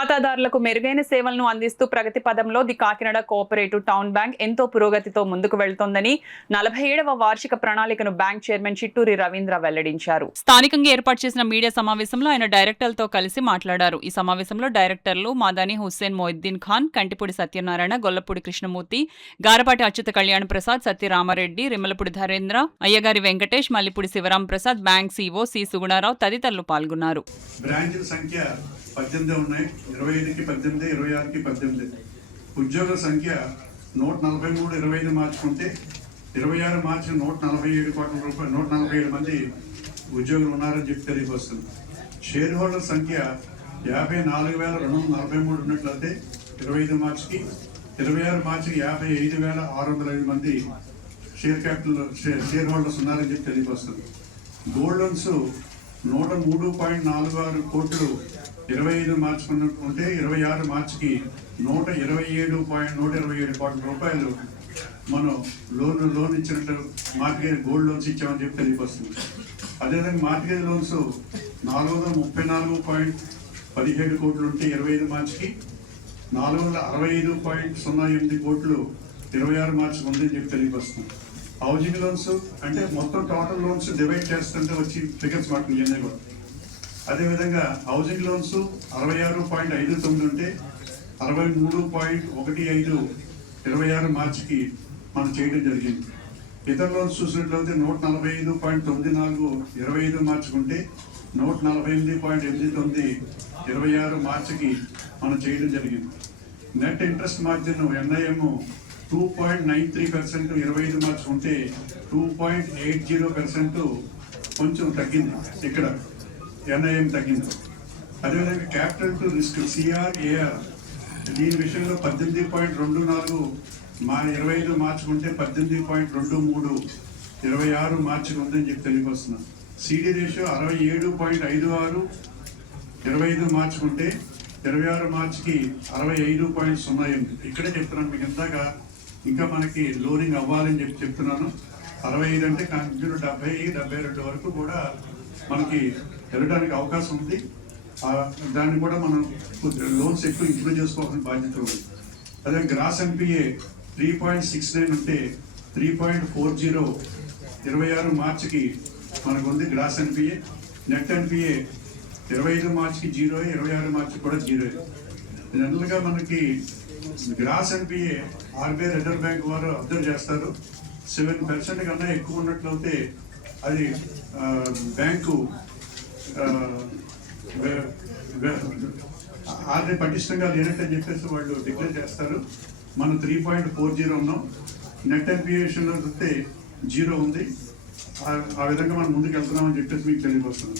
ఖాతాదారులకు మెరుగైన సేవలను అందిస్తూ ప్రగతి పదంలో the Kakinada cooperative town bank ఎంతో పురోగతితో ముందుకు వెళ్తోందని 47వ వార్షిక ప్రణాళికను బ్యాంక్ చైర్మన్ చిట్టూరి రవీంద్ర వెల్లడించారు. స్థానికంగా ఏర్పాటు చేసిన మీడియా సమావేశంలో ఆయన డైరెక్టర్లతో కలిసి మాట్లాడారు. ఈ సమావేశంలో డైరెక్టర్లు మాదాని Hussain Moiddin Khan, Kantipudi Satyanarayana, Gollapudi Krishnamurthy, Garapati Achyuta Kalyan Prasad, సత్యరామారెడ్డి, Rimmalapudi Dharendra, Ayyagari Venkatesh, Mallipudi Sivaram Prasad, bank CO C Sugunarao తదితరులు పాల్గొన్నారు. 18 ఉన్నాయి. 25కి 18, 26కి 18. ఉద్యోగుల సంఖ్య 143, 25 మార్చుకుంటే 26 మార్చి 147 కోట్ల రూపాయలు, 147 మంది ఉద్యోగులు ఉన్నారని చెప్పి తెలియవస్తుంది. షేర్ హోల్డర్ సంఖ్య 54,243 ఉన్నట్లయితే 25 మార్చికి, 26 మార్చికి 55,605 మంది షేర్ హోల్డర్స్ ఉన్నారని చెప్పి తెలియవస్తుంది. గోల్డ్ లోన్స్ 103.46 కోట్లు 25 మార్చి ఉంటే 26 మార్చికి 127 కోట్ల రూపాయలు మనం లోన్ ఇచ్చినట్టు మార్టిగేజ్ గోల్డ్ లోన్స్ ఇచ్చామని చెప్పి తెలియవస్తుంది. అదేవిధంగా మార్టిగేజ్ లోన్స్ 434.17 కోట్లు ఉంటే 25 మార్చికి 465.08 కోట్లు 26 మార్చికి ఉందని చెప్పి తెలియవస్తుంది. హౌసింగ్ లోన్స్ అంటే మొత్తం టోటల్ లోన్స్ డివైడ్ చేస్తుంటే వచ్చి ఫిగర్స్ వాటిని ఇవన్నీ కూడా. అదేవిధంగా హౌసింగ్ లోన్స్ 66.59 ఉంటే 63.15 26 మార్చికి మనం చేయడం జరిగింది. ఇతర లోన్స్ చూసినట్లయితే 145.94 25 మార్చికి ఉంటే 148.89 26 మార్చికి మనం చేయడం జరిగింది. నెట్ ఇంట్రెస్ట్ మార్జిన్ NIM 2.93% 25 మార్చి ఉంటే 2.80% కొంచెం తగ్గింది. ఇక్కడ NIM తగ్గింది. అదేవిధంగా క్యాపిటల్ టు రిస్క్ CRAR దీని విషయంలో 18.24 25 మార్చికి ఉంటే 18.23 26 మార్చికి ఉందని చెప్పి తెలియవస్తున్నాం. CD రేషియో 67.56 25 మార్చికి ఉంటే 26 మార్చికి 65.08. ఇక్కడే చెప్తున్నాను మీకు ఇందాక ఇంకా మనకి లోనింగ్ అవ్వాలని చెప్పి చెప్తున్నాను. 65 అంటే కంటిన్యూ 70, 72 వరకు కూడా మనకి వెళ్ళడానికి అవకాశం ఉంది. దాన్ని కూడా మనం లోన్స్ ఎక్కువ ఇంప్రూవ్ చేసుకోవాల్సిన బాధ్యత ఉంది. అదే గ్రాస్ NPA 3.69 ఉంటే 3.40 26 మార్చికి మనకు ఉంది గ్రాస్ NPA. నెట్ NPA 25 మార్చికి 0, 26 మార్చికి కూడా 0. జనరల్గా మనకి gross NPA RBI reserve bank వారు అబ్జర్వ్ చేస్తారు. 7% కన్నా ఎక్కువ ఉన్నట్లయితే అది బ్యాంకు ఆర్డర్ పటిష్టంగా లేనట్టని చెప్పేసి వాళ్ళు డిక్లేర్ చేస్తారు. మనం 3.40 ఉన్నాం. నెట్ NPA విషయంలో చూస్తే 0 ఉంది. ఆ విధంగా మనం ముందుకు వెళ్తున్నామని చెప్పేసి మీకు తెలియవస్తుంది.